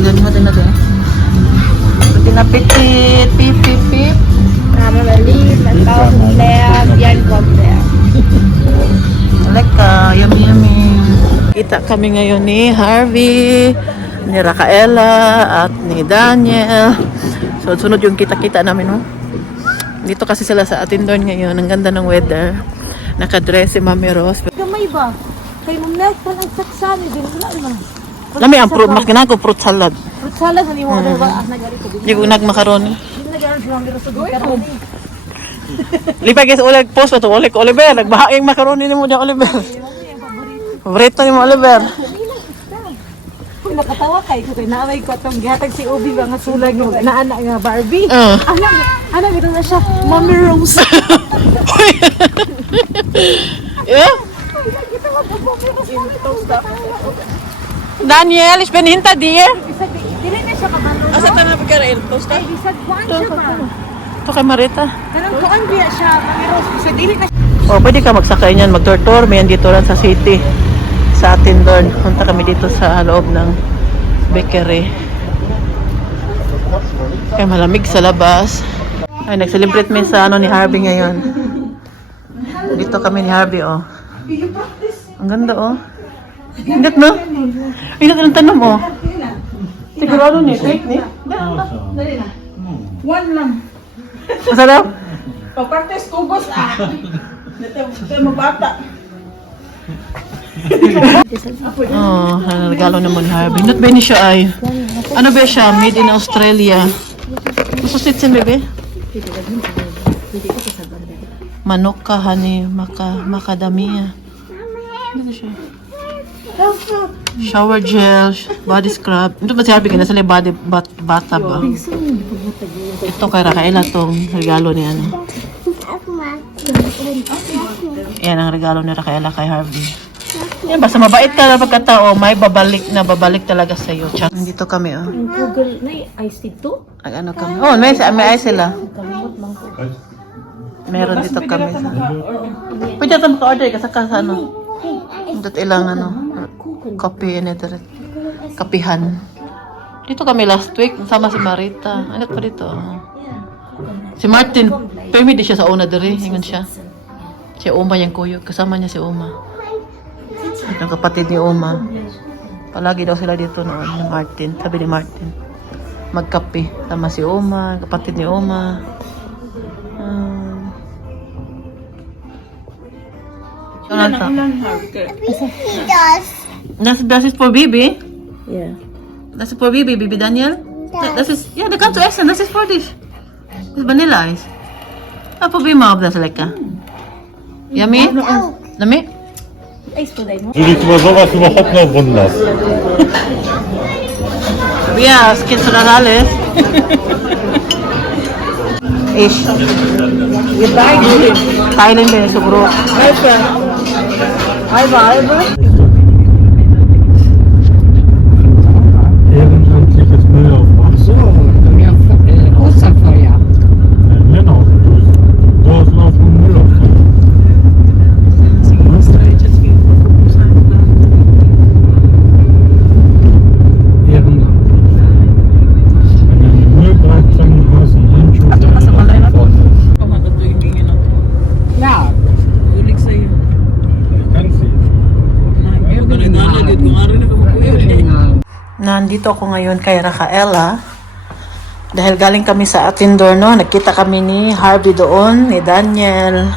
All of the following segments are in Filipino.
ganun natin natin. Pinapitit, pip, pip, pip. Leka, yummy, yummy. Kita kami ngayon ni Harvey, ni Racaela, at ni Daniel. So, sunod yung kita-kita namin, no? Dito kasi sila sa Atindorn ngayon. Ang ganda ng weather. Nakadress si Mami Rose. Gamay ba? Kay Mamlet pa ng saksami din. Wala naman. Lami ang fruit, mas kinako fruit salad. Fruit salad, hindi mo ba? Nagari ko din. Hindi ko nagmakaroni. Hindi nagari si Mami Rose. Makaroni. Lipa guys, ulit post pa to. Ulit, Oliver. Nagbahaing makaroni ni mo dyan, Oliver. Paborito ni mo, Oliver. Kung nakatawa kay ko, naaway ko itong gihatag si Obi ba nga sulag yung naanak nga Barbie. Anak, ito na siya, Mommy Rose. Yeah? Daniel, ich bin hinter dir. Dili na siya kabalo. Asa ka na pagkarail? Toast ka? Ay, bisag kuhan siya ba? Ito kay Marita. Kanang kuhan biya siya, Mommy Rose. Bisag dili na siya. Oh, pwede ka magsakay niyan, mag-tour-tour. May dito lang sa city. Sa Atindorn. Punta kami dito sa loob ng bakery. Kaya malamig sa labas. Ay, nag-celebrate mi sa ni Harvey ngayon. Dito kami ni Harvey, oh. Ang ganda, oh. Ingat, no? Ingat ang tanong, oh. Sigurado ni, take ni. One lang. Masarap? Pagpartes kubos Dito mo bata. Oh, regalo naman ni Harvey. Not ba ni siya ay? Ano ba siya? Made in Australia. Masusit bebe? Manok ka, honey. Macadamia. Ano siya? Shower gel, body scrub. Ito ba si Harvey? Nasa body bata ba? Ito kay Racaela tong regalo niya. Ano? Yan ang regalo ni Racaela kay Harvey. Yan, basta mabait ka na pagkatao, may babalik talaga sa iyo. Chat. Dito kami, oh. Google, may ice dito? Ano kami? Oh, may ice sila. Meron dito kami. Pwede ito maka-order kasi sa ano. Dito ilang ano, kape na ito. Kapihan. Dito kami last week, sama si Marita. Ano pa dito? Si Martin, pero hindi siya sa una diri, hingon siya. Si Uma yung kuyo, kasama niya si Uma. Ang kapatid ni Uma. Palagi daw sila dito noon ni Martin. Sabi ni Martin, magkape. Sama si Uma, kapatid ni Uma. This is for Bibi. Yeah. That's for Bibi, Bibi Daniel. This is, yeah, the come to Essen. This is for this. This is vanilla ice. Probier ob das lecker. Yummy? Yummy? Ice po dahil mo? Du dich über sowas überhaupt noch wunderst. Ja, es geht so das alles. Ich. Yung bag. Teilen wir so groß. Halbe. Ehrenamtliches Müllaufbau. So, Osterfeuer. Genau. Draußen auf dem Müllaufbau. Ja, Nandito ako ngayon kay Racaela. Dahil galing kami sa Atindorn, no? Nagkita kami ni Harvey doon, ni Daniel.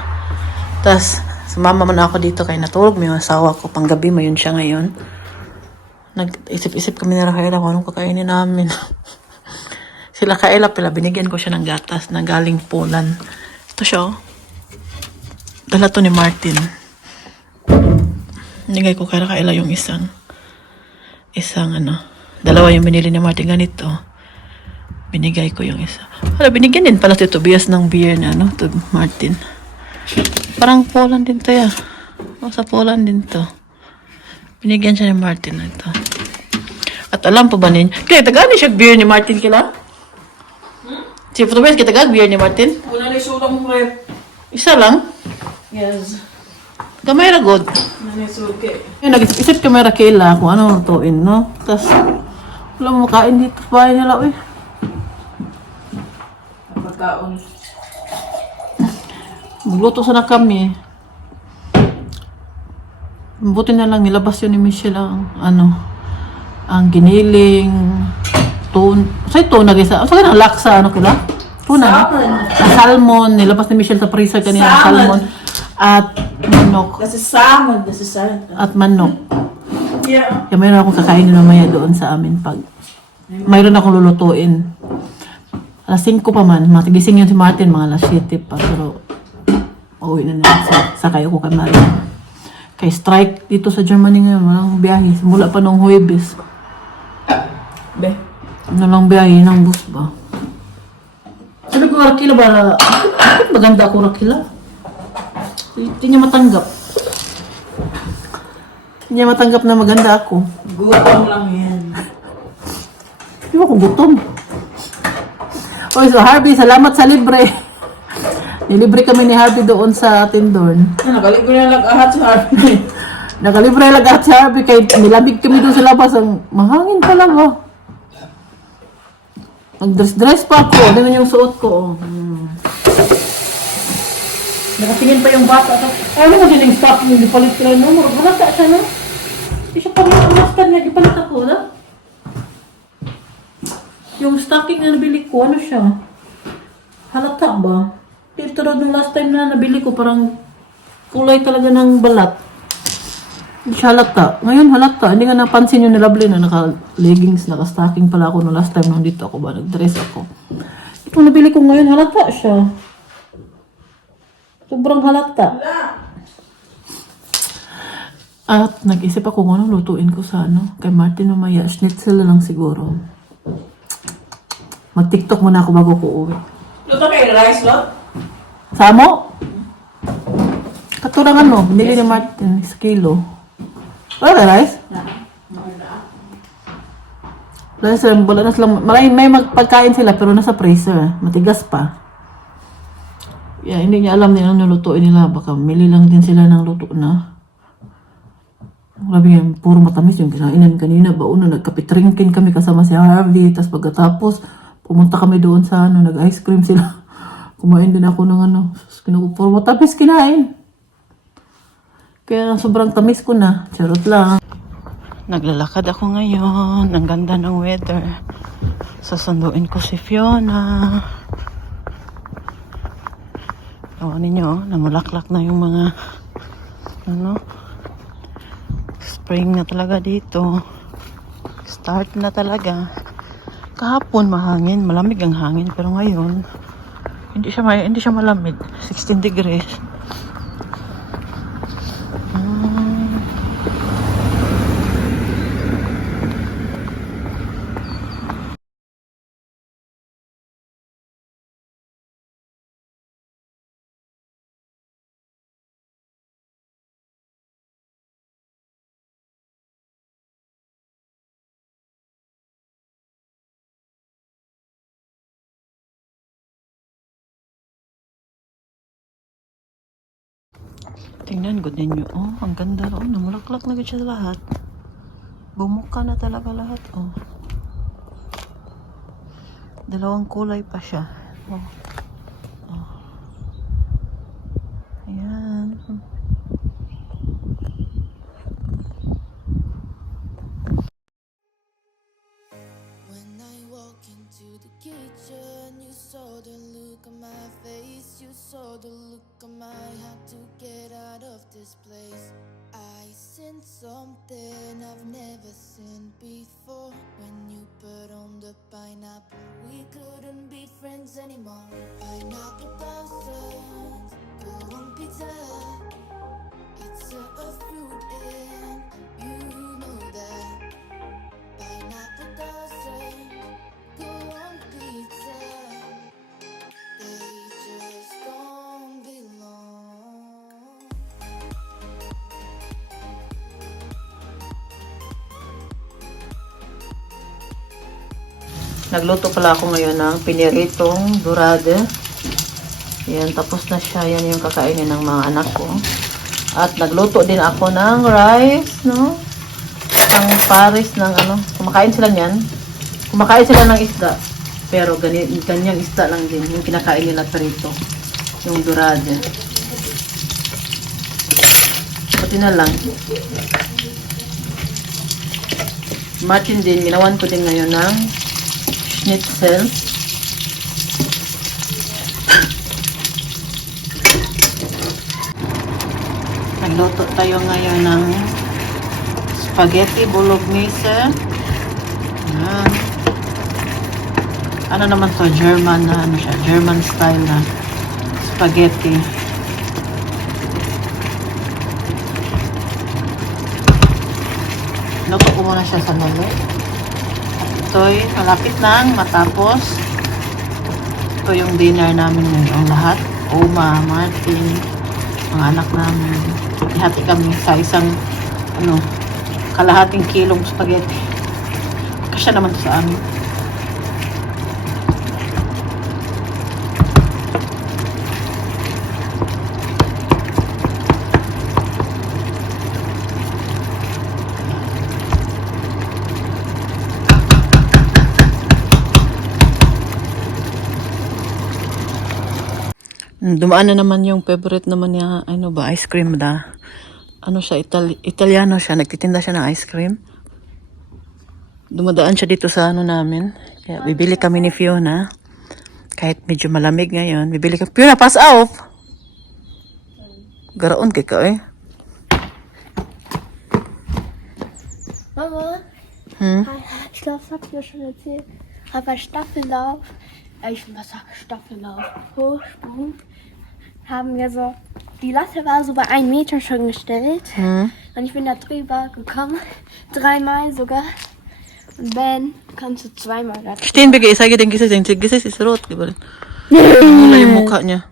Tapos, sumama man ako dito kay natulog mo yung asawa ko. Panggabi mo yun siya ngayon. Nag-isip-isip kami ni Racaela kung anong kakainin namin. Sila Racaela pala, binigyan ko siya ng gatas na galing Poland. Ito siya, oh. Dala to ni Martin. Nigay ko kay Racaela yung isang dalawa yung binili ni Martin ganito. Binigay ko yung isa. Wala, binigyan din pala si Tobias ng beer na, no? To Martin. Parang Poland din to, ya. O, sa Poland din to. Binigyan siya ni Martin na ito. At alam po ba ninyo? Kaya, tagaan siya beer ni Martin kila? Si Tobias, kaya tagaan beer ni Martin? wala na sulang rep. Isa lang? Yes. Gamay ra god. Nanisuke. Nag-isip kami ra kila kung ano lutuin, no? Tapos, Wala mo makain dito sa bahay nila, uy. Pagkaon. Magluto sana kami. Buti na lang nilabas yun ni Michelle ang giniling, sa'yo tuna gisa. Sa'yo ng laksa, ano kila? Tuna. Salmon. Nilabas ni Michelle sa freezer kanina. Salmon. At manok. Kasi salmon. At manok. Yeah. Kaya mayroon akong kakainin mamaya doon sa amin pag mayroon akong lulutuin. Alas 5 pa man. Matigising yun si Martin. Mga alas 7 pa. Pero uuwi na naman. Sakay ako kay Martin. Kay strike dito sa Germany ngayon. Walang biyahe. Simula pa nung Huwebes. Be. Ano lang biyahe ng bus ba? Sabi ko, Rakila ba? Bakit maganda ako, Rakila? Hindi niya matanggap. Hindi niya matanggap na maganda ako. Gutom lang yan. Hindi ako gutom. Okay, so Harvey, salamat sa libre. Nilibre kami ni Harvey doon sa Tindorn. Nakalik ko na lag-ahat sa Harvey. Nakalibre lagat si Harvey kay nilamig kami doon sa labas. Ang mahangin pala ba? Nag-dress pa ako. Ano yung suot ko? Nakatingin pa yung bata. Ano mo din yung stock yung ipalit ko lang mo? Halata siya na. Hindi siya pa rin ulastan nga. Ipalit ako na. Yung stocking na nabili ko, ano siya? Halata ba? Dito rin yung last time na nabili ko, parang kulay talaga ng balat. Hindi siya halata. Ngayon halata. Hindi nga napansin yung nilabli na naka-leggings, naka-stocking pala ako no last time nung dito ako ba, nag-dress ako. Itong nabili ko ngayon, halata siya. Sobrang halata. At nag-isip ako kung anong lutuin ko sa kay Martin Umaya. Schnitzel na lang siguro. Mag-TikTok muna ako bago ko uwi. Luto kayo rice lot? Samo? Katurang binili ni Martin, sa kilo. Wala na rice? Rice, wala na sila. May magpagkain sila pero nasa freezer. Matigas pa. Yeah, hindi niya alam din ang nulutuin nila. Baka mili lang din sila ng luto na. Grabe yan, puro matamis yung kinainan kanina. Bauna, nagkapitringkin kami kasama si Harvey. Tapos pagkatapos, pumunta kami doon sa nag-ice cream sila. Kumain din ako ng puro matamis kinain. Kaya sobrang tamis ko na. Charot lang. Naglalakad ako ngayon. Ang ganda ng weather. Sasanduin ko si Fiona. Tawa ninyo, namulaklak na yung mga spring na talaga dito. Start na talaga. Kahapon mahangin, malamig ang hangin, pero ngayon hindi siya malamig. 16 degrees. Tingnan, good ninyo. Oh, ang ganda. Oh, namulaklak na siya lahat. Bumuka na talaga lahat. Oh. Dalawang kulay pa siya. Oh. Oh. Ayan. When I walk into the kitchen, you saw the look on my face, you saw the look on my heart to get out of this place. I sensed something I've never seen before. When you put on the pineapple, we couldn't be friends anymore. Pineapple blossoms, go on pizza. It's a fruit and you know that. Pineapple doesn't go on pizza. They just don't belong. Nagluto pala ako ngayon ng piniritong dorade. Yan, tapos na siya. Yan yung kakainin ng mga anak ko. At nagluto din ako ng rice, no? Ang pares ng kumakain sila niyan. Kumakain sila ng isda. Pero ganyang isda lang din. Yung kinakain nila prito. Yung dorade. Pati na lang. Martin din, ginawan ko din ngayon ng schnitzel. Nagluto tayo ngayon ng spaghetti bolognese. Ayan. Ano naman to? German na ano siya? German style na spaghetti. Luto ko muna siya sa nalo. At ito'y malapit nang matapos. Ito yung dinner namin ngayon. Lahat. Oma, Martin, mga anak namin. Ihati kami sa isang kalahating kilong spaghetti. Kasya naman to sa amin. Dumaan na naman yung favorite naman niya, ice cream da. Ano siya, Italiano siya, nagtitinda siya ng ice cream. Dumadaan siya dito sa namin. Kaya bibili kami ni Fiona. Kahit medyo malamig ngayon, bibili kami. Fiona, pass off! Garaon kay ka eh. Mama, ich glaube, das hab ich dir schon erzählt. Aber Staffellauf, Staffellauf, Hochsprung, haben wir so, die Latte war so bei 1 Meter schon gestellt. Und ich bin da drüber gekommen, 3-mal sogar. Und Ben kannst du 2-mal da. Stehen bigay, isa giteng gisas, yung gisas is rot. Mula yung mukha niya.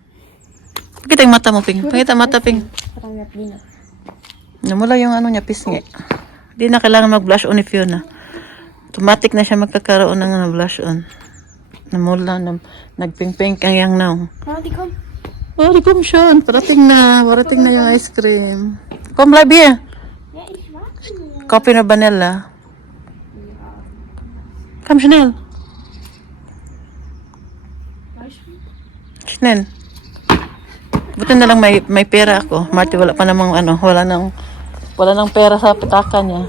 Pakita yung mata mo, Ping. Pakita mata, Ping. Parang Gablina. Namula yung niya, pisngi. Hindi na kailangan mag-blush on ni Fiona. Automatic na siya magkakaroon ng blush on. Namula, nagping-pink ang yang now. Mama, die kommen. Oh, di kom schon. Parating na yung ice cream. Komm, bleib hier. Ja, ich warte nur. Coffee na vanilla. Komm, schnell. Schnell. Buti na lang may pera ako. Marty, wala pa namang wala nang pera sa pitaka niya.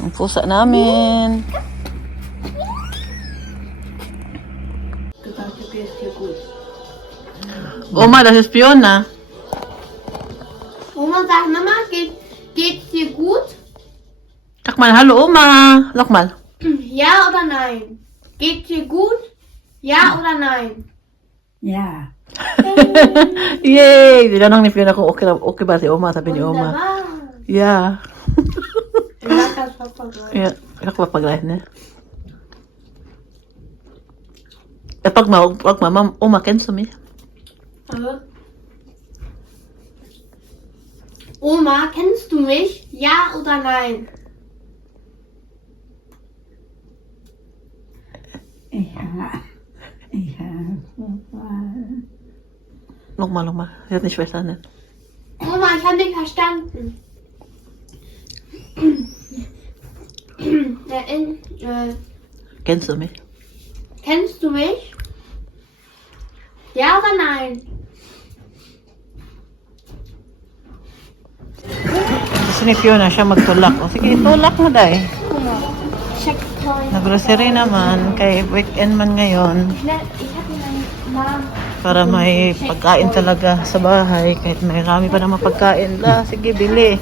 Ang pusa namin. Oma, das ist Fiona. Oma sagt, Mama, geht's dir gut? Sag mal, hallo Oma. Sag mal. Ja oder nein? Geht's dir gut? Ja oder nein? Yeah. Yay! Tinanong ni Fiona kung okay ba si Oma. Sabi ni Oma. Wunderbar. Yeah. Lecker Schokolade. Yeah. Nakapapaglahin na. Pag mama, Oma, kennst du mich? Oma, kennst du mich? Ja oder nein? Nochmal. Sie hat nicht verstanden. Oma, ich habe dich verstanden. Kennst du mich? Kennst du mich? Ja oder nein? Gusto ni Fiona siya magtulak. O sige, tulak mo dahil. Checkpoint. Nag-grocery naman. Kay weekend man ngayon. Ich habe mir meine Mom. Para may pagkain talaga sa bahay. Kahit may rami pa naman pagkain. Sige, bili.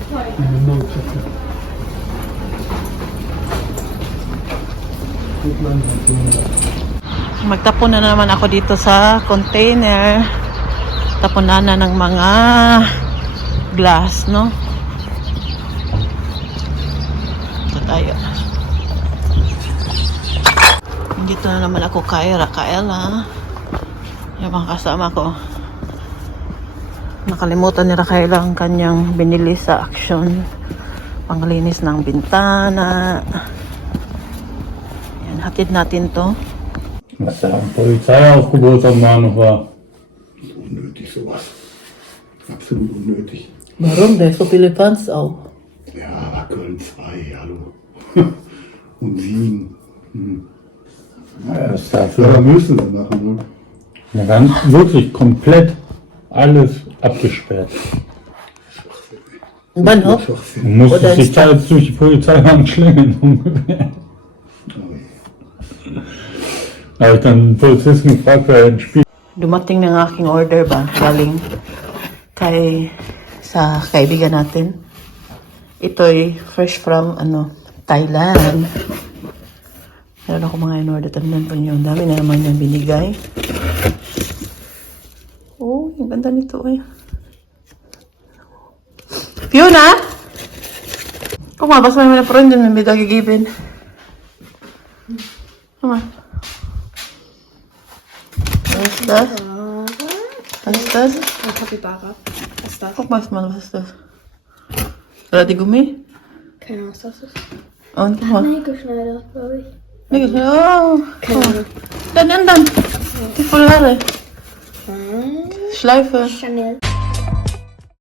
Magtapon na naman ako dito sa container. Tapunan na ng mga glass, no? Ito tayo. Dito na naman ako kay Raquela. Yung mga kasama ko. Nakalimutan ni Raquela ang kanyang binili sa Action. Panglinis ng bintana. Yan, hatid natin to. Was da am Polizeiaufgebot am Bahnhof war. Unnötig sowas. Absolut unnötig. Warum? Der ist so viele Fans auch. Ja, aber Köln 2, hallo. Und 7. Ja, das ist Ja, dafür. müssen sie machen, ne? Ja, ganz wirklich komplett alles abgesperrt. Im Bahnhof? Schwachsinn. Man musste Oder sich ist da jetzt durch die Polizeiwagen schlängeln ungefähr. Da habe ich dann einen Polizisten gefragt, wer ein Spiel. Dumating na ang aking order ba? Galing sa kaibigan natin. Ito'y fresh from Thailand. Meron ako mga in-order. Tandaan po niyo. Ang dami na naman yung binigay. Oh, ang ganda nito eh. Fiona! Kumabas mo naman na friend yung may gagigibin. Come on. Was ist das? Was ist das? Ein Kapibara. Was ist das? Guck mal, was ist das? Radiergummi? Keine Ahnung, was das ist. Und guck mal. Nägelschneider, glaube ich. Oh, Keine Ahnung. dann. Die voll Haare. Schleife. Chanel.